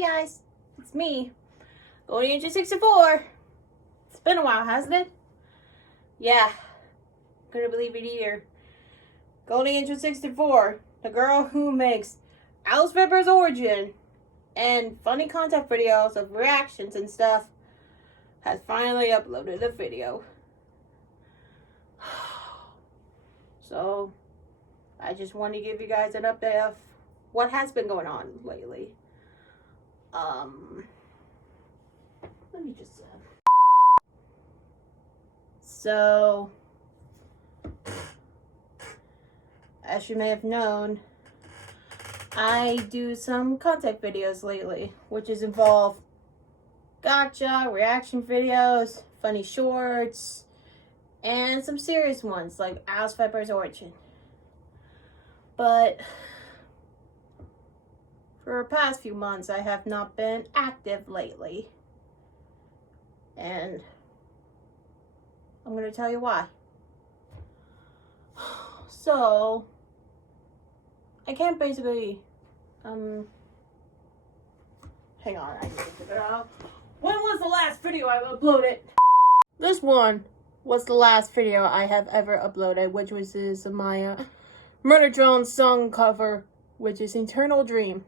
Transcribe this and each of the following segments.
Hey guys, it's me, Golden Angel 64. It's been a while, hasn't it? Yeah, couldn't believe it either. Golden Angel 64, the girl who makes Alice Pepper's Origin and funny content videos of reactions and stuff, has finally uploaded a video. So, I just want to give you guys an update of what has been going on lately. Let me just so, as you may have known, I do some content videos lately, which is involve gotcha, reaction videos, funny shorts, and some serious ones like Alice Pepper's Origin. But for the past few months, I have not been active lately. And I'm going to tell you why. So, I can't basically, hang on, I need to figure it out. When was the last video I uploaded? This one was the last video I have ever uploaded, which was my Murder Drone song cover, which is Eternal Dream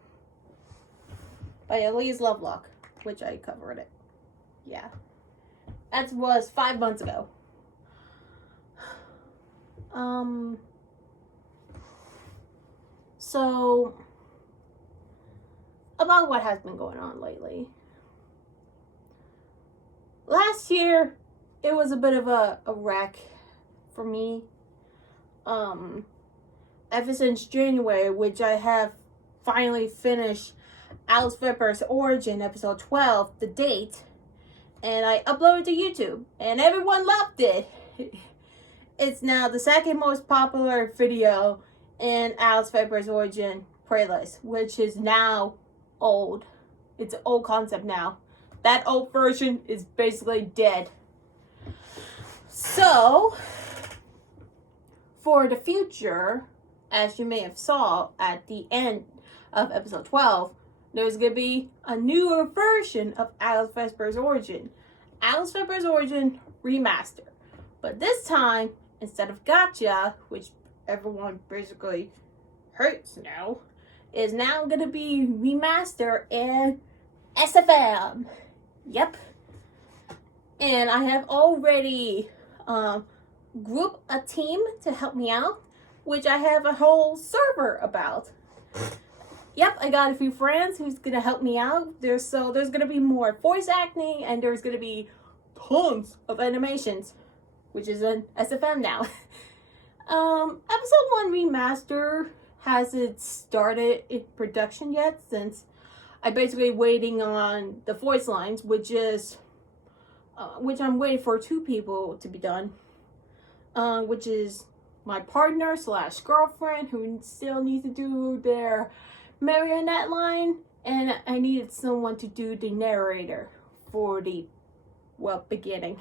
by Elise Lovelock, which I covered it. Yeah. That was 5 months ago. So, about what has been going on lately. Last year, it was a bit of a wreck for me. Ever since January, which I have finally finished Alice Pepper's Origin, episode 12, the date, and I uploaded to YouTube, and everyone loved it. It's now the second most popular video in Alice Pepper's Origin playlist, which is now old. It's an old concept now. That old version is basically dead. So, for the future, as you may have saw at the end of episode 12, there's going to be a newer version of Alice Pepper's Origin. Alice Pepper's Origin Remaster. But this time, instead of gotcha, which everyone basically hates now, is now going to be remastered in SFM. Yep. And I have already grouped a team to help me out, which I have a whole server about. Yep, I got a few friends who's gonna help me out. There's gonna be more voice acting, and there's gonna be tons of animations, which is an SFM now. Episode 1 remaster hasn't started in production yet, since I'm basically waiting on the voice lines, which I'm waiting for 2 people to be done, which is my partner / girlfriend, who still needs to do their marionette line, and I needed someone to do the narrator for the beginning.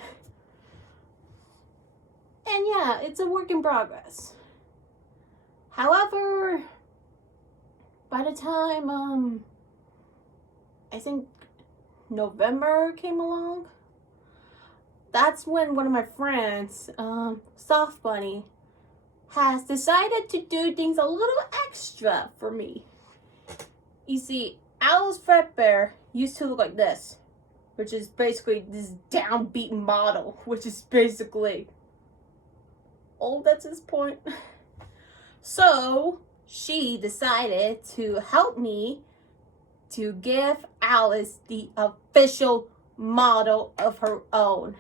And yeah, it's a work in progress. However, by the time I think November came along, that's when one of my friends, Soft Bunny, has decided to do things a little extra for me. You see, Alice Pepper used to look like this, which is basically this downbeat model, which is basically old at this point. So, she decided to help me to give Alice the official model of her own.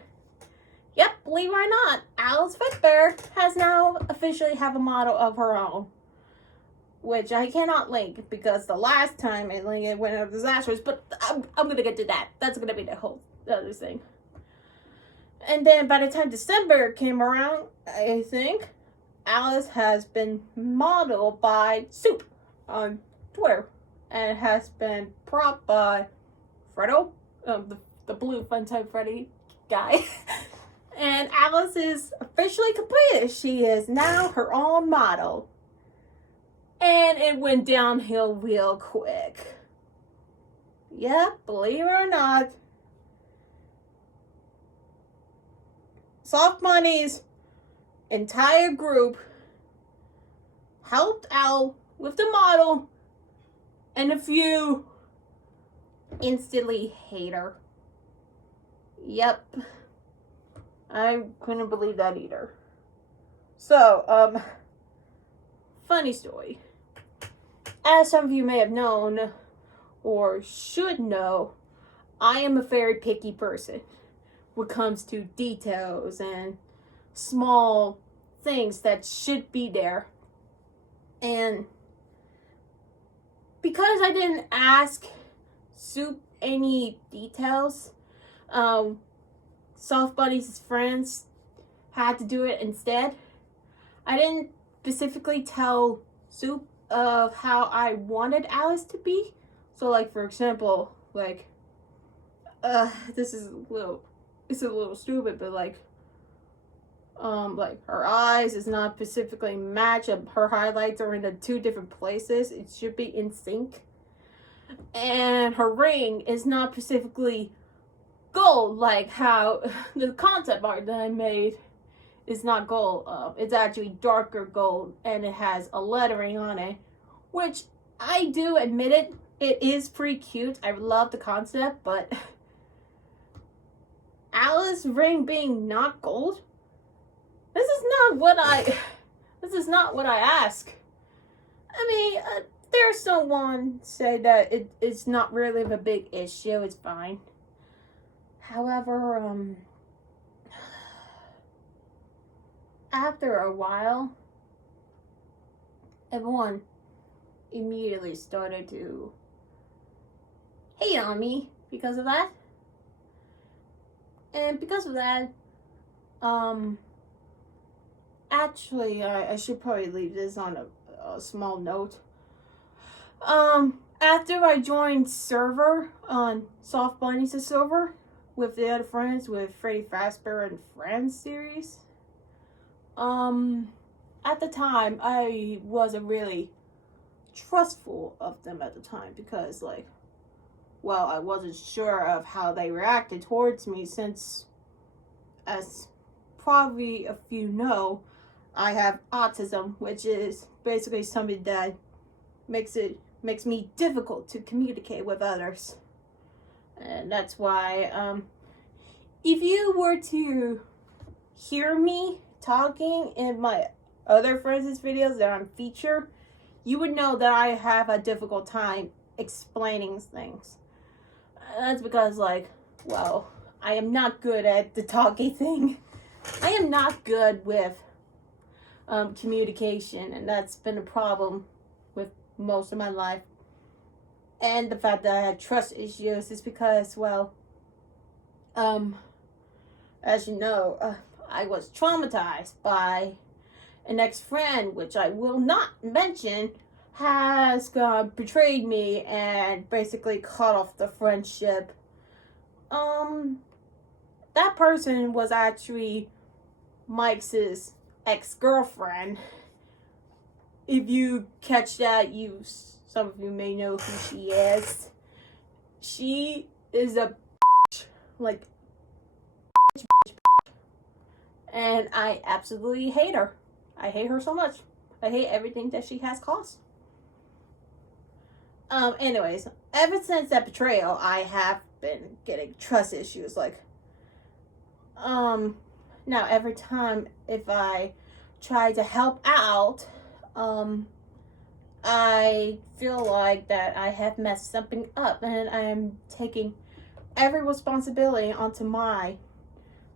Yep, believe it or not, Alice Pepper has now officially have a model of her own, which I cannot link because the last time I linked it went out disastrous, but I'm gonna get to that. That's gonna be the whole other thing. And then by the time December came around, I think Alice has been modeled by Soup on Twitter, and has been propped by Fredo, the blue Funtime Freddy guy. And Alice is officially completed. She is now her own model. And it went downhill real quick. Yep, believe it or not, Soft Bunny's entire group helped out with the model, and a few instantly hate her. Yep. I couldn't believe that either. So, funny story. As some of you may have known, or should know, I am a very picky person when it comes to details and small things that should be there. And because I didn't ask Soup any details, Soft Bunny's friends had to do it instead. I didn't specifically tell Soup of how I wanted Alice to be. So, like, for example, like, this is a little stupid, but like her eyes is not specifically matched. Her highlights are in the two different places. It should be in sync. And her ring is not specifically gold, like how the concept art that I made is not gold. It's actually darker gold, and it has a lettering on it, which I do admit it is pretty cute. I love the concept, but Alice's ring being not gold, this is not what I ask. I mean, there's someone said that it's not really a big issue. It's fine. However, after a while, everyone immediately started to hate on me because of that. And because of that, actually, I should probably leave this on a small note. After I joined server on Soft Bunny's server with the other friends, with Freddy Fazbear and Friends series, at the time, I wasn't really trustful of them at the time because, like, well, I wasn't sure of how they reacted towards me since, as probably a few know, I have autism, which is basically something that makes me difficult to communicate with others. And that's why, if you were to hear me talking in my other friends' videos that I'm featured, you would know that I have a difficult time explaining things. That's because, like, well, I am not good at the talking thing. I am not good with communication, and that's been a problem with most of my life. And the fact that I had trust issues is because, well, as you know, I was traumatized by an ex-friend, which I will not mention, has betrayed me and basically cut off the friendship. That person was actually Mike's ex-girlfriend. If you catch that, some of you may know who she is. She is a like, and I absolutely hate her. I hate her so much. I hate everything that she has caused. Anyways, ever since that betrayal, I have been getting trust issues. Like, now every time if I try to help out, I feel like that I have messed something up, and I am taking every responsibility onto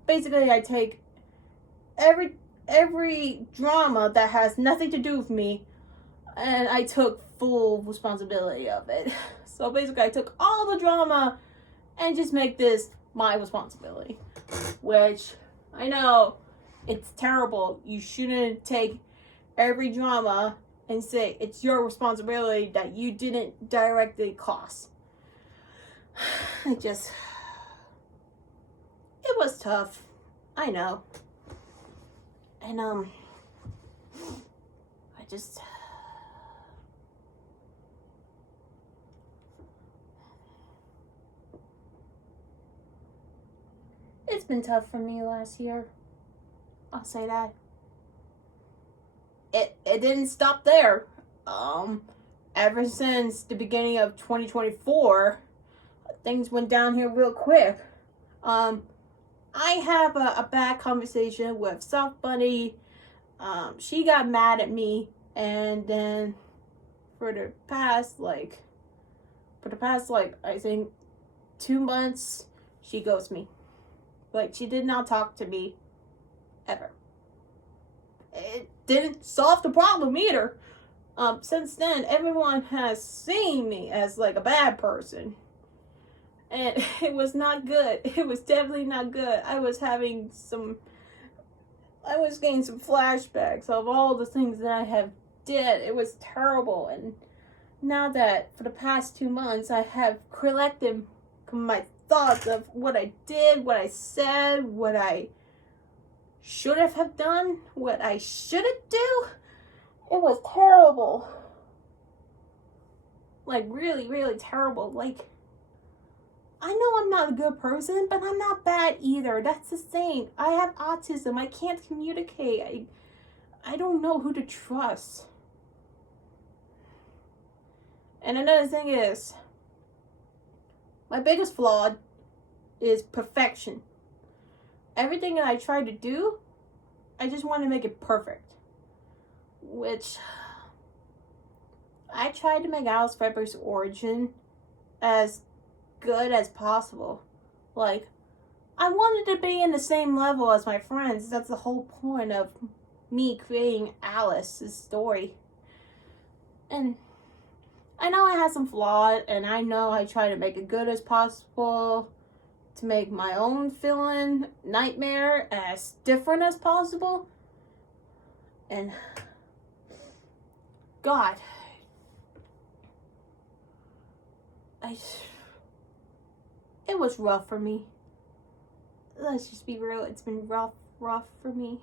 basically I take every drama that has nothing to do with me, and I took full responsibility of it. So basically I took all the drama and just make this my responsibility, which I know it's terrible. You shouldn't take every drama and say it's your responsibility that you didn't directly cause. It was tough. I know. And, been tough for me last year. I'll say that. It didn't stop there. Ever since the beginning of 2024, things went down here real quick. I have a bad conversation with Soft Bunny. She got mad at me, and then for the past I think 2 months, she ghosted me. Like, she did not talk to me ever. It didn't solve the problem either. Since then, everyone has seen me as like a bad person. And it was not good. It was definitely not good. I was getting some flashbacks of all the things that I have did. It was terrible. And now that for the past 2 months, I have collected my thoughts of what I did, what I said, what I should have done, what I shouldn't do. It was terrible. Like, really, really terrible. Like, I know I'm not a good person, but I'm not bad either. That's the thing. I have autism. I can't communicate. I don't know who to trust. And another thing is, my biggest flaw is perfection. Everything that I try to do, I just want to make it perfect. Which, I tried to make Alice Pepper's origin as good as possible. Like, I wanted to be in the same level as my friends. That's the whole point of me creating Alice's story. And I know I had some flaws, and I know I try to make it good as possible, to make my own villain nightmare as different as possible. And God, it was rough for me. Let's just be real. It's been rough for me.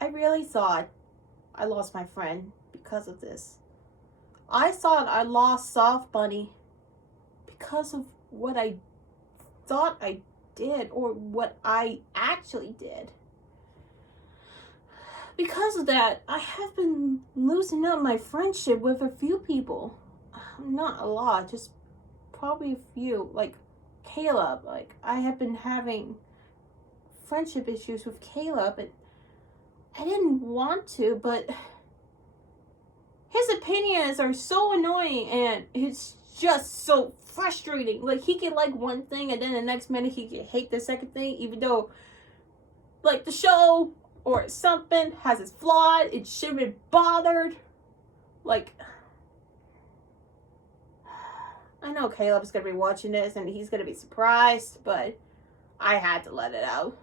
I really thought I lost my friend because of this. I thought I lost Soft Bunny because of what I thought I did, or what I actually did. Because of that, I have been losing up my friendship with a few people. Not a lot, just probably a few. Like Caleb. Like, I have been having friendship issues with Caleb, and I didn't want to, but his opinions are so annoying, and it's just so frustrating. Like, he can like one thing, and then the next minute he can hate the second thing, even though, like, the show or something has its flaw. It shouldn't be bothered. Like, I know Caleb's gonna be watching this, and he's gonna be surprised, but I had to let it out.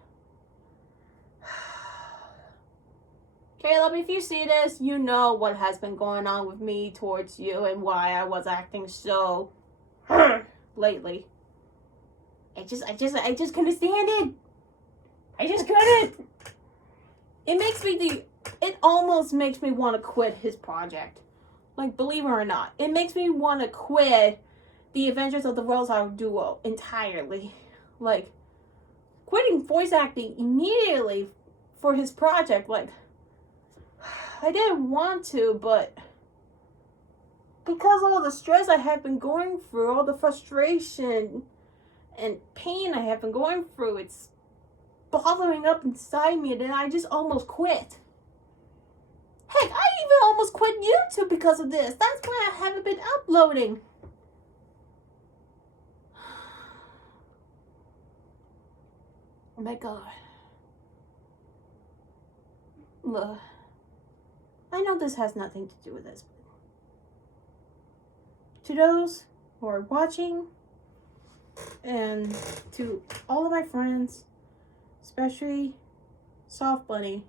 Caleb, if you see this, you know what has been going on with me towards you and why I was acting so lately. I just couldn't stand it. I just couldn't. It almost makes me want to quit his project. Like, believe it or not, it makes me want to quit the Adventures of the Rose-Hour Duo entirely. Like, quitting voice acting immediately for his project. Like, I didn't want to, but because of all the stress I have been going through, all the frustration and pain I have been going through, it's bothering up inside me, and then I just almost quit. Heck, I even almost quit YouTube because of this. That's why I haven't been uploading. Oh my God. Look, I know this has nothing to do with this, but to those who are watching, and to all of my friends, especially Soft Bunny,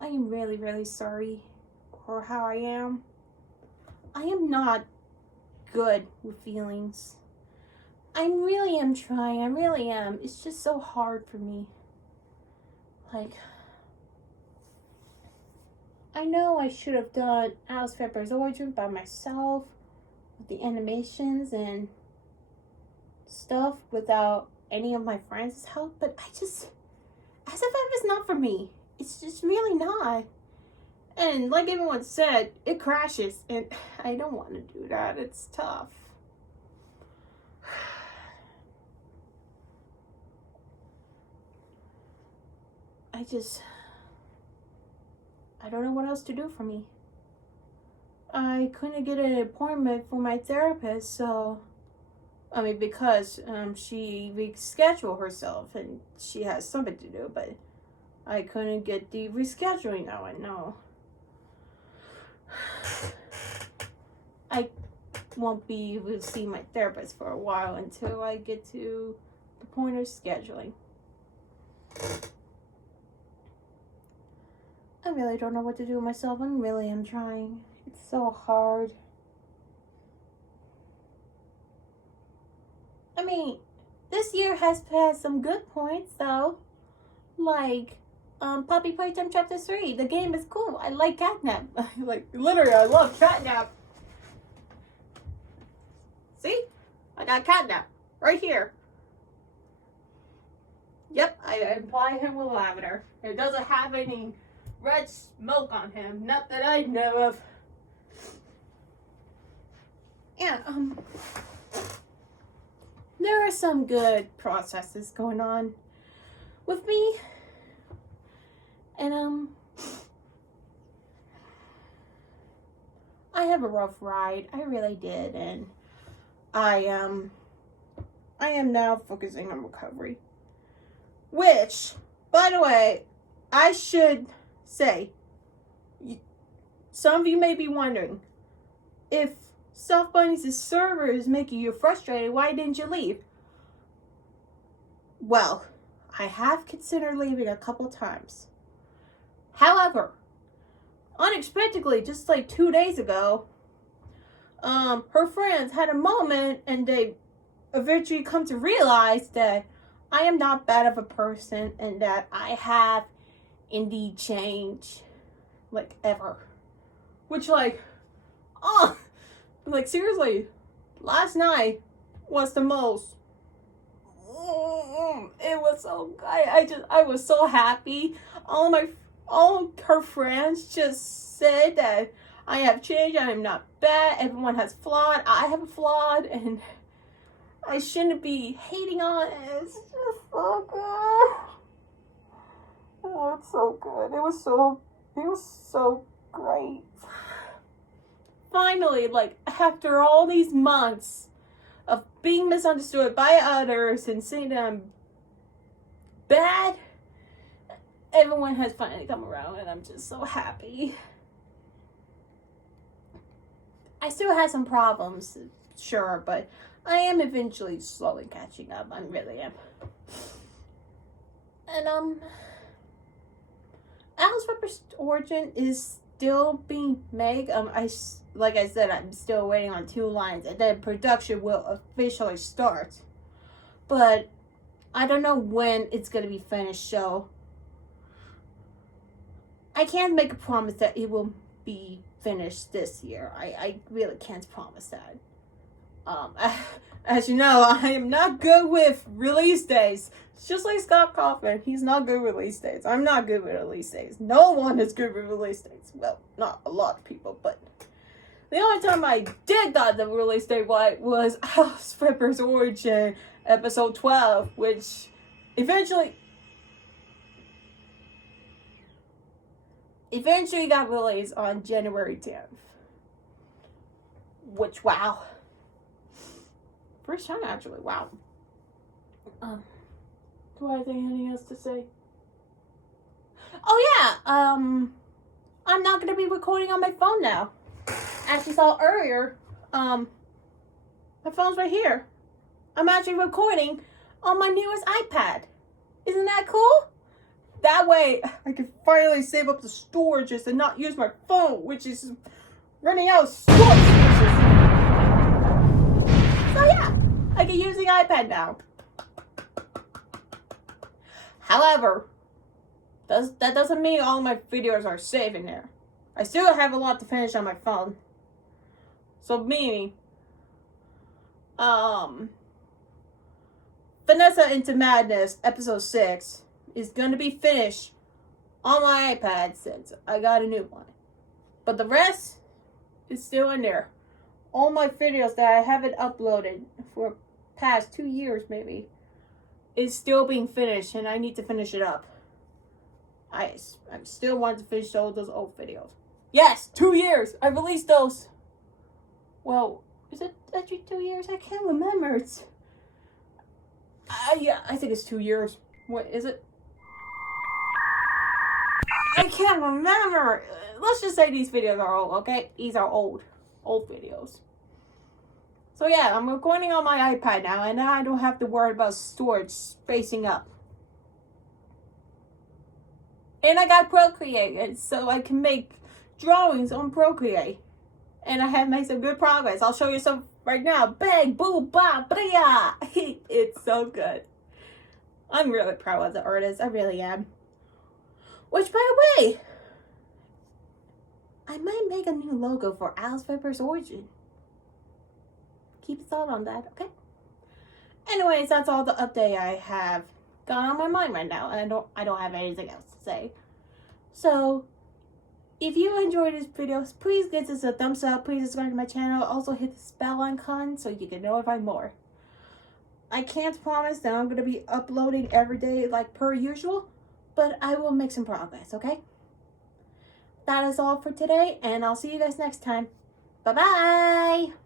I am really, really sorry for how I am. I am not good with feelings. I really am trying. I really am. It's just so hard for me. Like, I know I should have done Alice Pepper's origin by myself with the animations, and stuff without any of my friends' help, but as if it's not for me. It's just really not. And like everyone said, it crashes, and I don't want to do that. It's tough. I don't know what else to do for me. I couldn't get an appointment for my therapist, so, because she rescheduled herself and she has something to do, but I couldn't get the rescheduling now, I know. I won't be able to see my therapist for a while until I get to the point of scheduling. I really don't know what to do with myself. I really am trying. It's so hard. This year has had some good points though. Like, Puppy Playtime Chapter 3. The game is cool. I like catnap. Literally, I love catnap. See? I got catnap. Right here. Yep, I apply him with lavender. It doesn't have any red smoke on him. Not that I know of. Yeah, there are some good processes going on with me. And, I have a rough ride. I really did. And I am now focusing on recovery. Which, by the way, I should say, some of you may be wondering, if Soft Bunny's server is making you frustrated, why didn't you leave? Well, I have considered leaving a couple times. However, unexpectedly, just like 2 days ago, her friends had a moment and they eventually come to realize that I am not bad of a person and that I have indeed changed, like, ever. Which, seriously, last night was the most, it was so, I was so happy. All her friends just said that I have changed, I am not bad, everyone has flawed, I have a flawed, and I shouldn't be hating on it. It's just so good. Oh, it's so good. It was so great. Finally, after all these months of being misunderstood by others and seeing them bad, everyone has finally come around, and I'm just so happy. I still have some problems, sure, but I am eventually slowly catching up. I really am. And, Alice Ripper's Origin is still being made. Like I said, I'm still waiting on 2 lines, and then production will officially start. But I don't know when it's going to be finished, so I can't make a promise that it will be finished this year. I really can't promise that. As you know, I am not good with release dates. It's just like Scott Kaufman. He's not good with release dates. I'm not good with release dates. No one is good with release dates. Well, not a lot of people, but the only time I did got the release date right was Alice Ripper's Origin, episode 12, which eventually got released on January 10th. Which, wow. First time, actually. Wow. Do I have anything else to say? Oh, yeah. I'm not going to be recording on my phone now. As you saw earlier, my phone's right here. I'm actually recording on my newest iPad. Isn't that cool? That way, I can finally save up the storages and not use my phone, which is running out of storage spaces. So yeah, I can use the iPad now. However, that doesn't mean all my videos are saved in there. I still have a lot to finish on my phone. So meaning, Vanessa Into Madness episode 6 is gonna be finished on my iPad since I got a new one. But the rest is still in there. All my videos that I haven't uploaded for past 2 years maybe is still being finished, and I need to finish it up. I still want to finish all those old videos. Yes, 2 years. I released those. Well, is it actually 2 years? I can't remember. Yeah, I think it's 2 years. What is it? I can't remember. Let's just say these videos are old, okay? These are old videos. So yeah, I'm recording on my iPad now, and now I don't have to worry about storage spacing up. And I got Procreate, so I can make drawings on Procreate. And I have made some good progress. I'll show you some right now. Bang, boom, ba, bria. It's so good. I'm really proud of the artist. I really am. Which, by the way, I might make a new logo for Alice Viper's Origin. Keep a thought on that, okay? Anyways, that's all the update I have gone on my mind right now, and I don't have anything else to say. So, if you enjoyed this video, please give this a thumbs up. Please subscribe to my channel. Also hit the bell icon so you get notified more. I can't promise that I'm going to be uploading every day like per usual, but I will make some progress, okay? That is all for today, and I'll see you guys next time. Bye-bye!